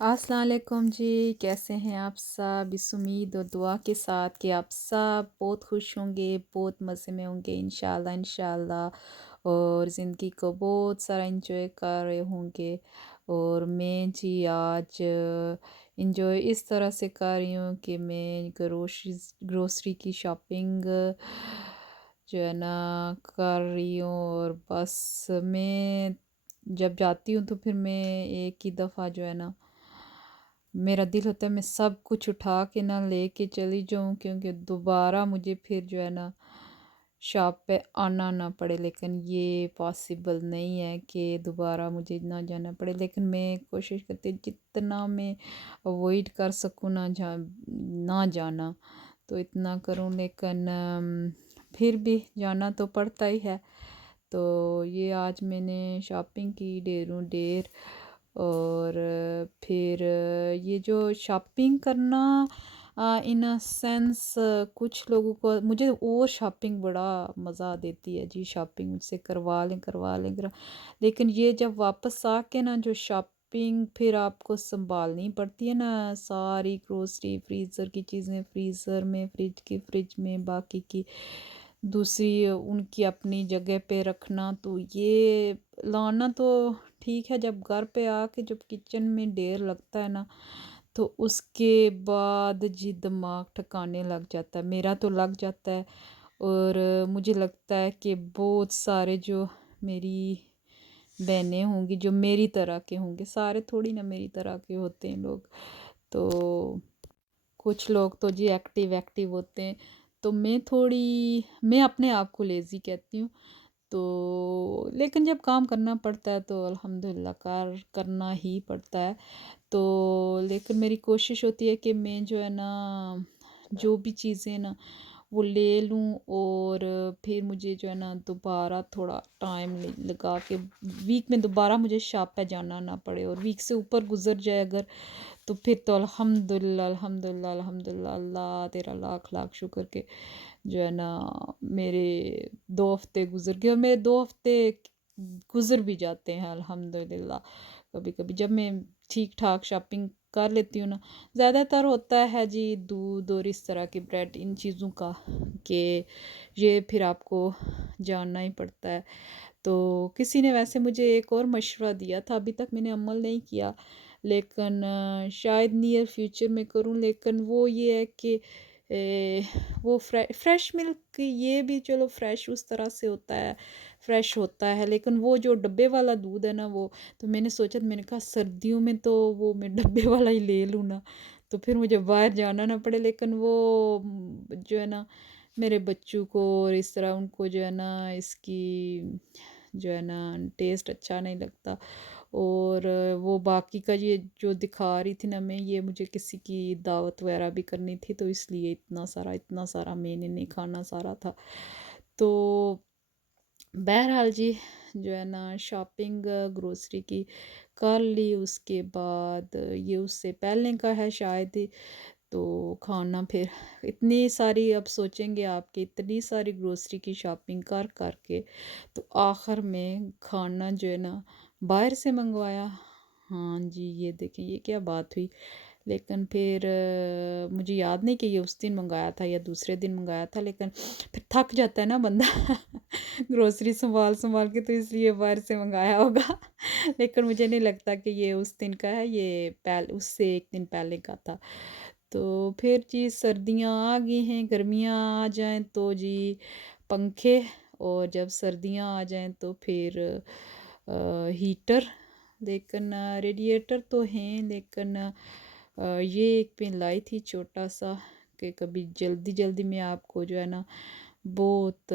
अस्सलाम वालेकुम जी, कैसे हैं आप सब? इस उम्मीद और दुआ के साथ कि आप सब बहुत खुश होंगे, बहुत मज़े में होंगे इंशाल्लाह इंशाल्लाह और ज़िंदगी को बहुत सारा एंजॉय कर रहे होंगे। और मैं जी आज एंजॉय इस तरह से कर रही हूँ कि मैं ग्रोसरी की शॉपिंग जो है ना कर रही हूँ। और बस मैं जब जाती हूँ तो फिर मैं एक ही दफ़ा जो है ना मेरा दिल होता है मैं सब कुछ उठा के ना लेके चली जाऊं, क्योंकि दोबारा मुझे फिर जो है ना शॉप पे आना ना पड़े। लेकिन ये पॉसिबल नहीं है कि दोबारा मुझे ना जाना पड़े, लेकिन मैं कोशिश करती हूँ जितना मैं अवॉइड कर सकूँ ना जाना तो इतना करूँ। लेकिन फिर भी जाना तो पड़ता ही है। तो ये आज मैंने शॉपिंग की ढेरों ढेर। और फिर ये जो शॉपिंग करना इन अ सेंस कुछ लोगों को, मुझे वो शॉपिंग बड़ा मज़ा देती है जी। शॉपिंग मुझसे करवा लें लेकिन ये जब वापस आके ना जो शॉपिंग फिर आपको संभालनी पड़ती है ना, सारी ग्रोसरी फ्रीज़र की चीज़ें फ्रीज़र में, फ्रिज में, बाकी की दूसरी उनकी अपनी जगह पे रखना, तो ये लाना तो ठीक है। जब घर पे आके जब किचन में ढेर लगता है ना, तो उसके बाद जी दिमाग ठिकाने लग जाता है, मेरा तो लग जाता है। और मुझे लगता है कि बहुत सारे जो मेरी बहनें होंगी जो मेरी तरह के होंगे, सारे थोड़ी ना मेरी तरह के होते हैं लोग, तो कुछ लोग तो जी एक्टिव एक्टिव होते हैं। तो मैं अपने आप को लेज़ी कहती हूँ। तो लेकिन जब काम करना पड़ता है तो अल्हम्दुलिल्लाह करना ही पड़ता है। तो लेकिन मेरी कोशिश होती है कि मैं जो है ना जो भी चीज़ें ना वो ले लूँ, और फिर मुझे जो है ना दोबारा थोड़ा टाइम लगा के वीक में दोबारा मुझे शॉप पे जाना ना पड़े। और वीक से ऊपर गुजर जाए अगर, तो फिर तो अल्हम्दुलिल्लाह अल्हम्दुलिल्लाह अल्हम्दुलिल्लाह, अल्लाह तेरा लाख लाख शुक्र के जो है ना मेरे 2 हफ्ते गुजर गए, और मेरे 2 हफ्ते गुजर भी जाते हैं अल्हम्दुलिल्लाह। कभी कभी जब मैं ठीक ठाक शॉपिंग कर लेती हूँ ना, ज़्यादातर होता है जी दूध और इस तरह की ब्रेड, इन चीज़ों का कि ये फिर आपको जानना ही पड़ता है। तो किसी ने वैसे मुझे एक और मशवरा दिया था, अभी तक मैंने अमल नहीं किया, लेकिन शायद नियर फ्यूचर में करूं। लेकिन वो ये है कि वो फ्रेश मिल्क, ये भी चलो फ्रेश उस तरह से होता है, फ्रेश होता है, लेकिन वो जो डब्बे वाला दूध है ना वो, तो मैंने सोचा, मैंने कहा सर्दियों में तो वो मैं डब्बे वाला ही ले लूँ ना, तो फिर मुझे बाहर जाना ना पड़े। लेकिन वो जो है ना मेरे बच्चों को और इस तरह उनको जो है ना इसकी जो है ना टेस्ट अच्छा नहीं लगता। और वो बाकी का ये जो दिखा रही थी ना मैं, ये मुझे किसी की दावत वगैरह भी करनी थी, तो इसलिए इतना सारा मैंने नहीं खाना सारा था। तो बहरहाल जी जो है ना शॉपिंग ग्रोसरी की कर ली, उसके बाद ये उससे पहले का है शायद ही। तो खाना फिर इतनी सारी, अब सोचेंगे आपकी इतनी सारी ग्रोसरी की शॉपिंग कर कर के, तो आखिर में खाना जो है ना बाहर से मंगवाया। हाँ जी, ये देखें ये क्या बात हुई। लेकिन फिर मुझे याद नहीं कि ये उस दिन मंगाया था या दूसरे दिन मंगाया था, लेकिन फिर थक जाता है ना बंदा ग्रोसरी संभाल संभाल के, तो इसलिए बाहर से मंगाया होगा लेकिन मुझे नहीं लगता कि ये उस दिन का है, ये उससे एक दिन पहले का था। तो फिर जी सर्दियाँ आ गई हैं, गर्मियाँ आ जाएं तो जी पंखे, और जब सर्दियाँ आ जाएं तो फिर हीटर। लेकिन रेडिएटर तो हैं, लेकिन ये एक पेन लाई थी छोटा सा, कि कभी जल्दी जल्दी में आपको जो है ना बहुत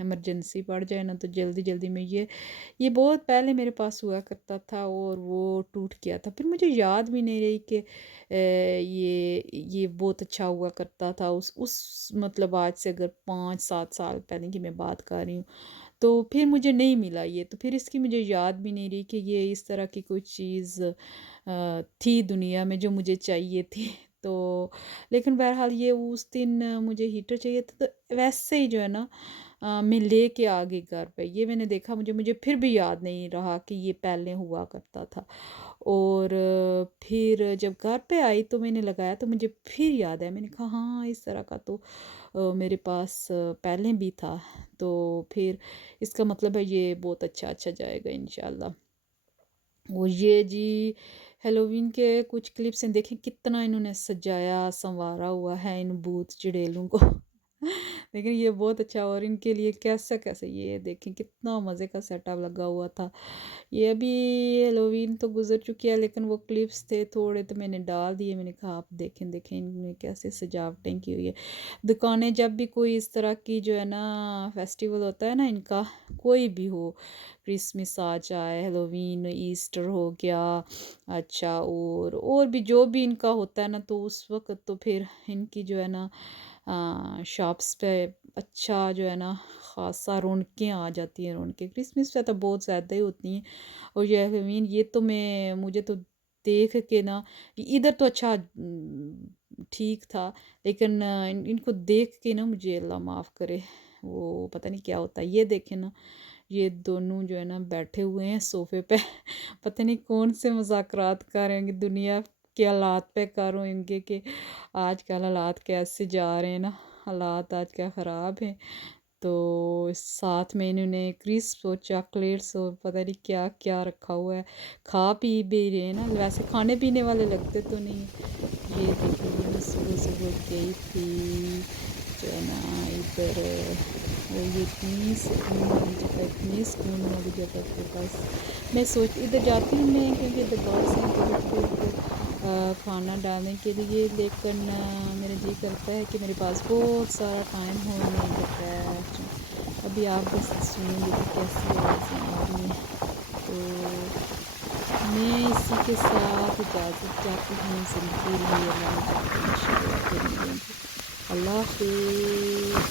इमरजेंसी पड़ जाए ना, तो जल्दी जल्दी में ये बहुत पहले मेरे पास हुआ करता था और वो टूट गया था। फिर मुझे याद भी नहीं रही कि ये बहुत अच्छा हुआ करता था उस मतलब आज से अगर 5-7 साल पहले की मैं बात कर रही हूँ। तो फिर मुझे नहीं मिला ये, तो फिर इसकी मुझे याद भी नहीं रही कि ये इस तरह की कोई चीज़ थी दुनिया में जो मुझे चाहिए थी तो लेकिन बहरहाल ये उस दिन मुझे हीटर चाहिए था, तो वैसे ही जो है ना मैं लेके आ गई घर पे। ये मैंने देखा, मुझे मुझे फिर भी याद नहीं रहा कि ये पहले हुआ करता था। और फिर जब घर पे आई तो मैंने लगाया तो मुझे फिर याद आया, मैंने कहा हाँ इस तरह का तो मेरे पास पहले भी था। तो फिर इसका मतलब है ये बहुत अच्छा अच्छा जाएगा इंशाल्लाह। और ये जी हेलोवीन के कुछ क्लिप्स हैं, देखें कितना इन्होंने सजाया संवारा हुआ है इन भूत चुड़ैलों को। लेकिन ये बहुत अच्छा, और इनके लिए कैसे कैसे ये देखें कितना मज़े का सेटअप लगा हुआ था। ये अभी हेलोवीन तो गुजर चुकी है, लेकिन वो क्लिप्स थे थोड़े तो मैंने डाल दिए। मैंने कहा आप देखें देखें इनमें कैसे सजावटें की हुई है। दुकानें जब भी कोई इस तरह की जो है ना फेस्टिवल होता है ना इनका, कोई भी हो, क्रिसमस आ जाए, हेलोवीन, ईस्टर हो गया, अच्छा और भी जो भी इनका होता है ना, तो उस वक्त तो फिर इनकी जो है ना शॉप्स पे अच्छा जो है ना ख़ासा रौनकें आ जाती हैं। रौनकें क्रिसमस पे तो बहुत ज़्यादा ही होती हैं। और ये हेलोवीन ये तो मैं मुझे तो देख के ना, इधर तो अच्छा ठीक था, लेकिन इनको देख के ना मुझे अल्लाह माफ़ करे वो पता नहीं क्या होता है। ये देखें ना, ये दोनों जो है ना बैठे हुए हैं सोफ़े पे। पता नहीं कौन से मुज़ाकरात कर रहे होंगे, दुनिया के हालात पे कर रहे होंगे कि आजकल हालात कैसे जा रहे हैं ना, हालात आज क्या ख़राब हैं। तो साथ में इन्होंने क्रिस्प और चॉकलेट्स और पता नहीं क्या क्या रखा हुआ है। खा पी भी रहे हैं ना, वैसे खाने पीने वाले लगते तो नहीं हैं। ये देखिए मैं सुबह सुबह गई थी जो है ना इधर, और ये इतनी सुकून वाली जगह, इतनी सुकून वाली जगह के पास मैं सोच इधर जाती हूँ मैं, क्योंकि इधर बस हैं तो बच्चों को खाना डालने के लिए, लेकिन मेरा जी करता है कि मेरे पास बहुत सारा टाइम हो, मैं इधर बैठ जाऊँ। अभी आप बस सुनेंगे कि कैसी आवाज़ें आ रही हैं। तो मैं इसी के साथ इजाज़त चाहती हूँ ज़िंदगी लिए, अल्लाह ने चाहा तो इंशाल्लाह फिर मिलेंगे। अल्लाह हाफ़िज़।